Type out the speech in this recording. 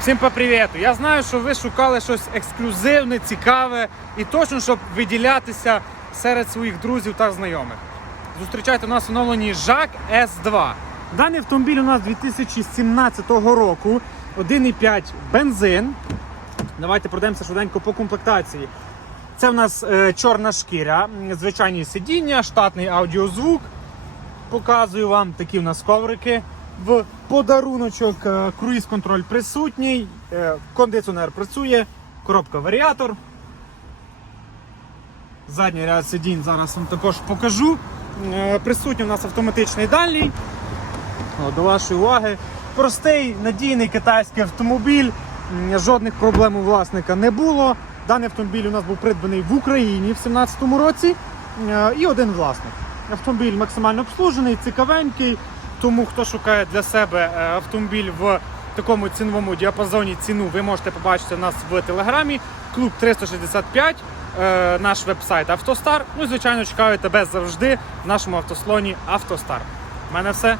Всім по! Я знаю, що ви шукали щось ексклюзивне, цікаве і точно, щоб виділятися серед своїх друзів та знайомих. Зустрічайте у нас оновлені Жак S2. Даний автомобіль у нас 2017 року, 1,5 бензин. Давайте пройдемося швиденько по комплектації. Це в нас е, чорна шкіря, звичайні сидіння, штатний аудіозвук. Показую вам такі в нас коврики. В подаруночок е, круїз-контроль присутній, е, кондиціонер працює, коробка варіатор. Задній ряд сидінь зараз вам також покажу. Е, Присутній у нас автоматичний дальній. До вашої уваги. Простий, надійний китайський автомобіль. Жодних проблем у власника не було. Даний автомобіль у нас був придбаний в Україні в 2017 році. І один власник. Автомобіль максимально обслужений, цікавенький. Тому хто шукає для себе е, автомобіль в такому ціновому діапазоні ціну, ви можете побачити у нас в телеграмі. Клуб 365, е, наш веб-сайт Автостар. Ну і звичайно чекаю тебе завжди в нашому автослоні Автостар. У мене все.